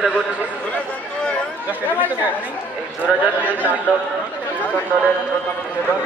চেষ্টা করছি। এই সুরাজাতির তাণ্ডব দলের প্রথম নিবেদন।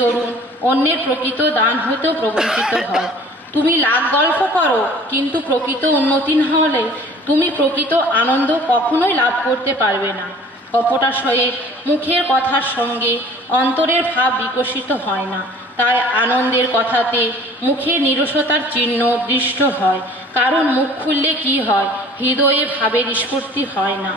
দরুন অন্যের প্রকৃত দান হইতেও প্রবঞ্চিত হয়। তুমি লাখ গল্প করো, কিন্তু প্রকৃত উন্নতি না হলে তুমি প্রকৃত আনন্দ কখনোই লাভ করতে পারবে না। কপটাশয়ে মুখের কথার সঙ্গে অন্তরের ভাব বিকশিত হয় না, তাই আনন্দের কথাতে মুখের নিরসতার চিহ্ন দৃষ্ট হয়। কারণ মুখ খুললে কি হয়, হৃদয়ে ভাবের স্ফূর্তি হয় না।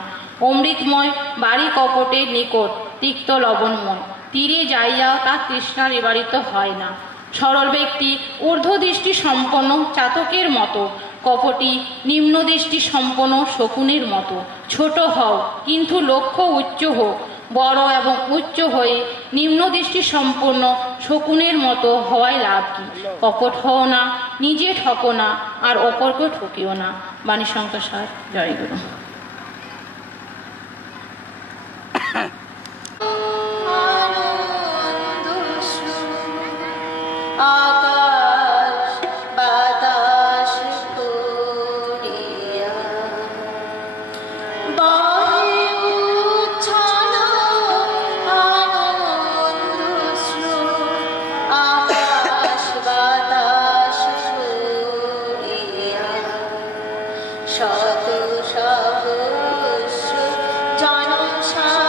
অমৃতময় বাড়ি কপটের নিকট, তিক্ত লবণময়। তীরে যাইয়া তার তৃষ্ণা নিবারিত হয় না। সরল ব্যক্তি ঊর্ধ্বদৃষ্টি সম্পন্ন চাতকের মতো, কপটি নিম্নদৃষ্টি সম্পন্ন শকুনের মতো। ছোট হও কিন্তু লক্ষ্য উচ্চ হোক, বড় এবং উচ্চ হয়ে নিম্নদৃষ্টি সম্পন্ন শকুনের মতো হওয়ায় লাভ কি? কপট হও না, নিজে ঠকো না, আর অপরকে ঠকিও না। বাণী শঙ্কর স্যার, জয় গুরু। শত সহস্র জনসা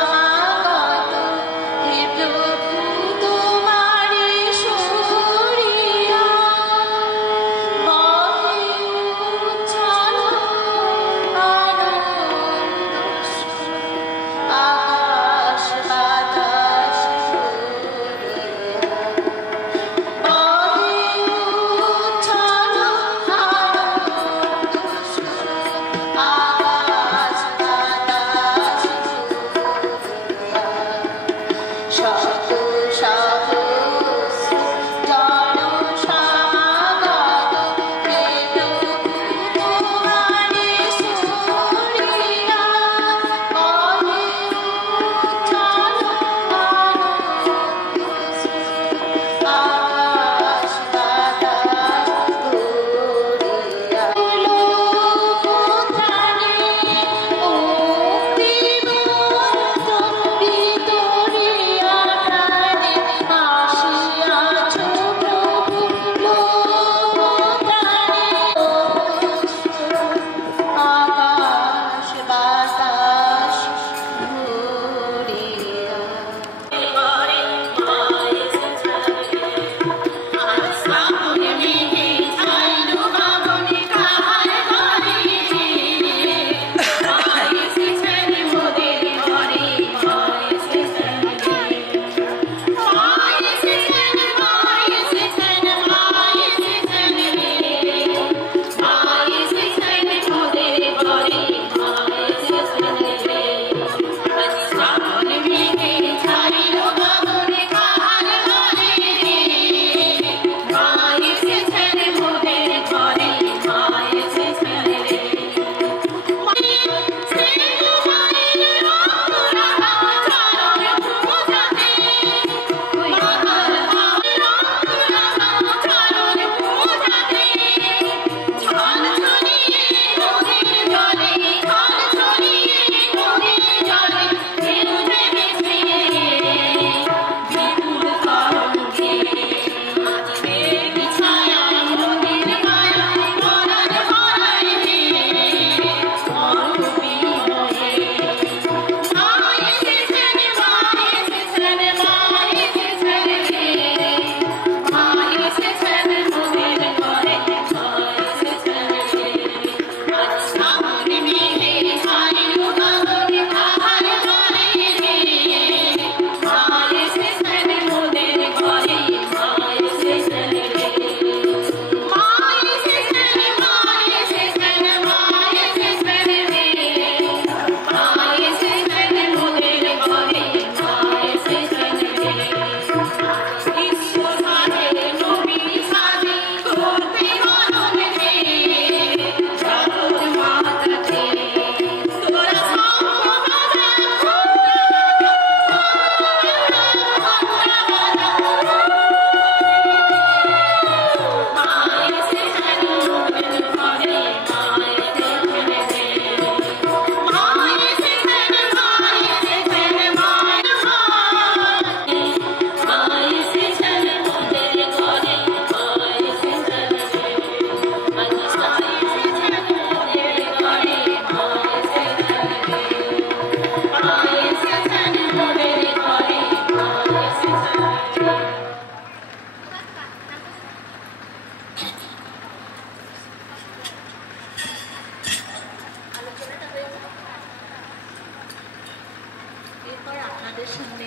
এরপর আপনাদের সামনে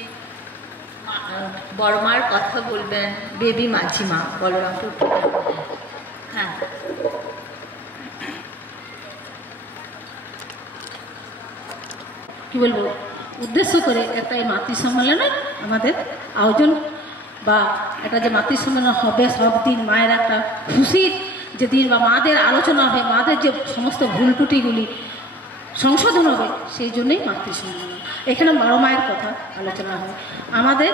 বড়মার কথা বলবেন বেবি মাঝিমা বলরামপুর। হ্যাঁ, কি বলবো, উদ্দেশ্য করে একটা এই মাতৃ সম্মেলনের আমাদের আয়োজন, বা এটা যে মাতৃ সম্মেলন হবে সব দিন মায়ের একটা খুশির যে দিন, বা মাদের আলোচনা হবে, মাদের যে সমস্ত ভুল ত্রুটিগুলি সংশোধন হবে, সেই জন্যই মাতৃ সম্মেলন। এখানে বড় মায়ের কথা আলোচনা হয়। আমাদের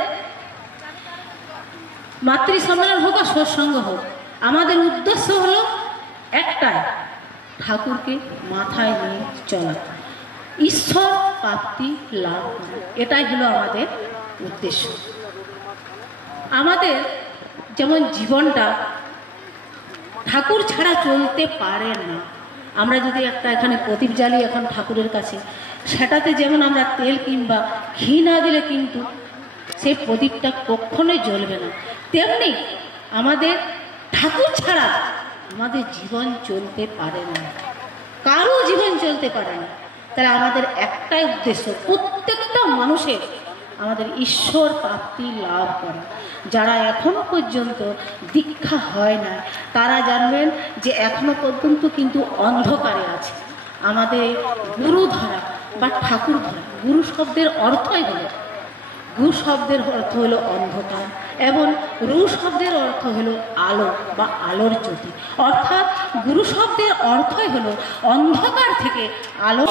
মাতৃ সম্মেলন হোক আর সৎসঙ্গ হোক, আমাদের উদ্দেশ্য হলো একটাই, ঠাকুরকে মাথায় নিয়ে চলা, ঈশ্বর প্রাপ্তি লাভ করা, এটাই হলো আমাদের উদ্দেশ্য। আমাদের যেমন জীবনটা ঠাকুর ছাড়া চলতে পারে না। আমরা যদি একটা এখানে প্রদীপ জ্বালি এখন ঠাকুরের কাছে, সেটাতে যেমন আমরা তেল কিংবা ঘি না দিলে কিন্তু সেই প্রদীপটা কখনোই জ্বলবে না, তেমনি আমাদের ঠাকুর ছাড়া আমাদের জীবন চলতে পারে না, কারো জীবন চলতে পারে না। তাহলে আমাদের একটাই উদ্দেশ্য, প্রত্যেকটা মানুষের আমাদের ঈশ্বর প্রাপ্তি লাভ করা। যারা এখনো পর্যন্ত দীক্ষা হয় না তারা জানবেন যে এখনো পর্যন্ত কিন্তু অন্ধকারে আছে। আমাদের গুরু ধরা বা ঠাকুর ধরা, গুরু শব্দের অর্থই হলো, গুরু শব্দের অর্থ হলো অন্ধকার, এবং রু শব্দের অর্থ হলো আলো বা আলোর জ্যোতি। অর্থাৎ গুরু শব্দের অর্থই হলো অন্ধকার থেকে আলো।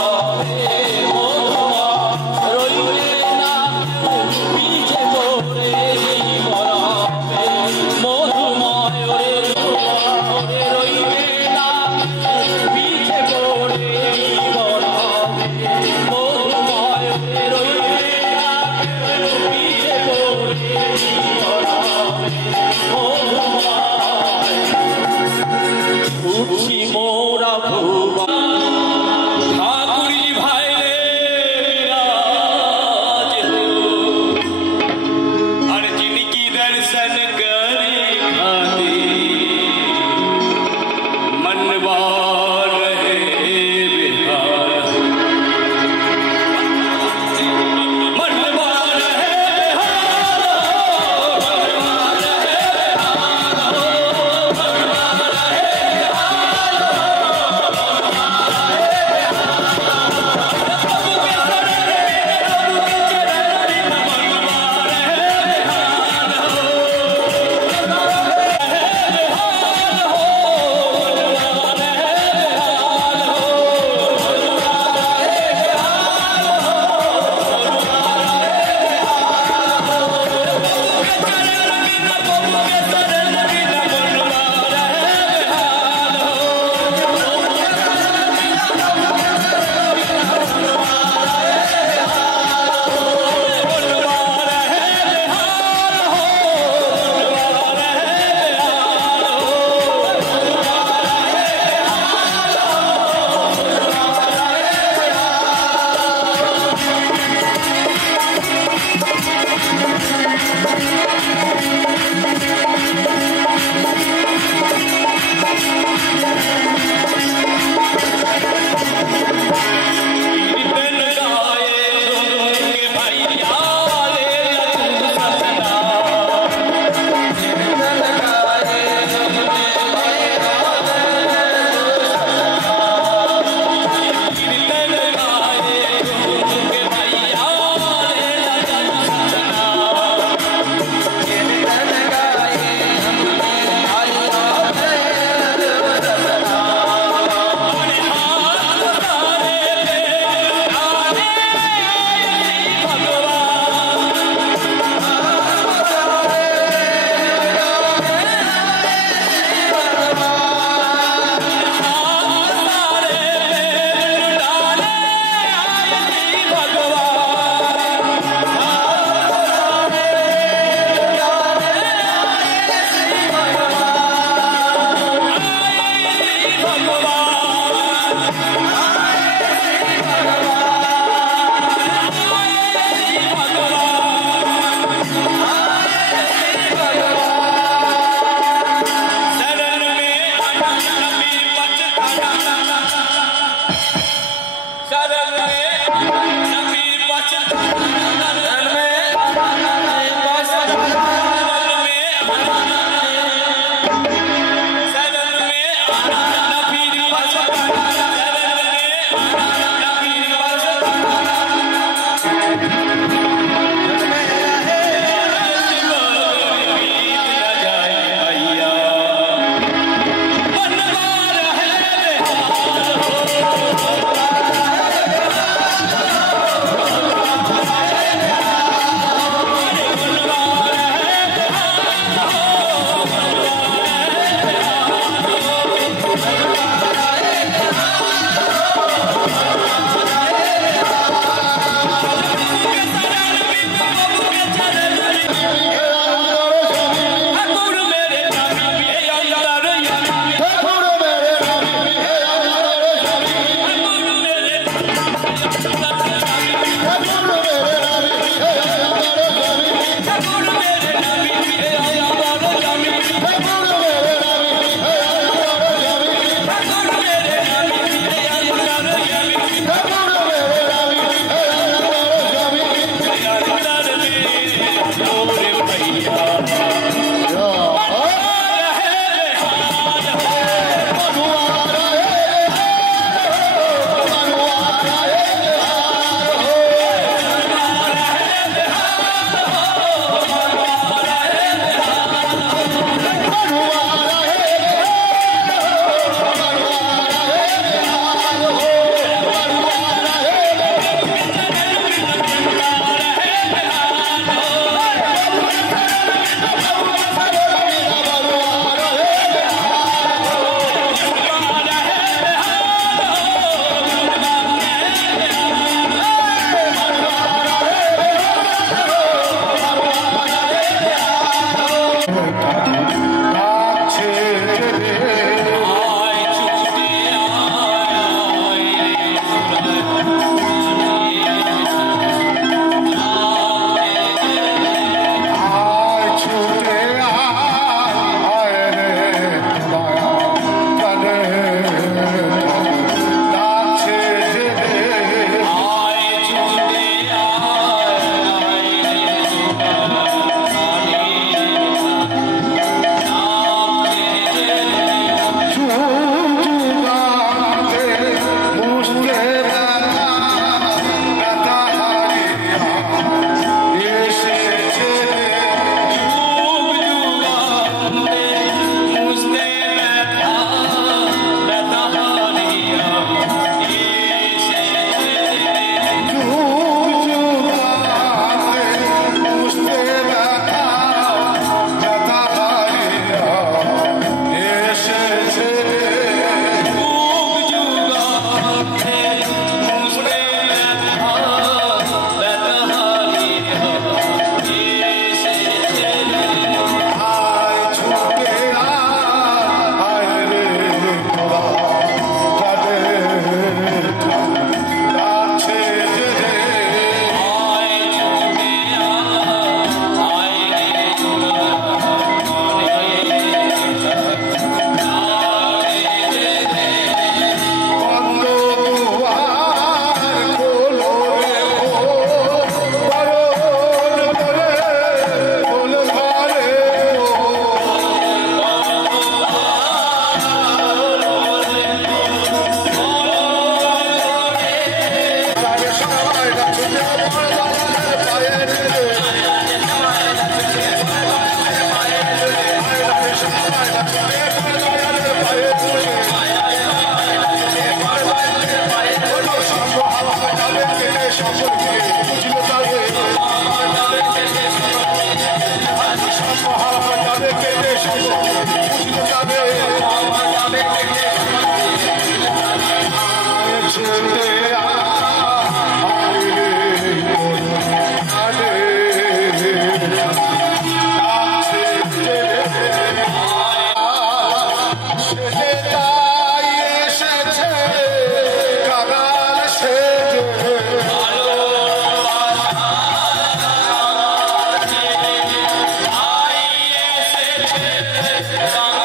ঠাকুরি ভাইরে Bye.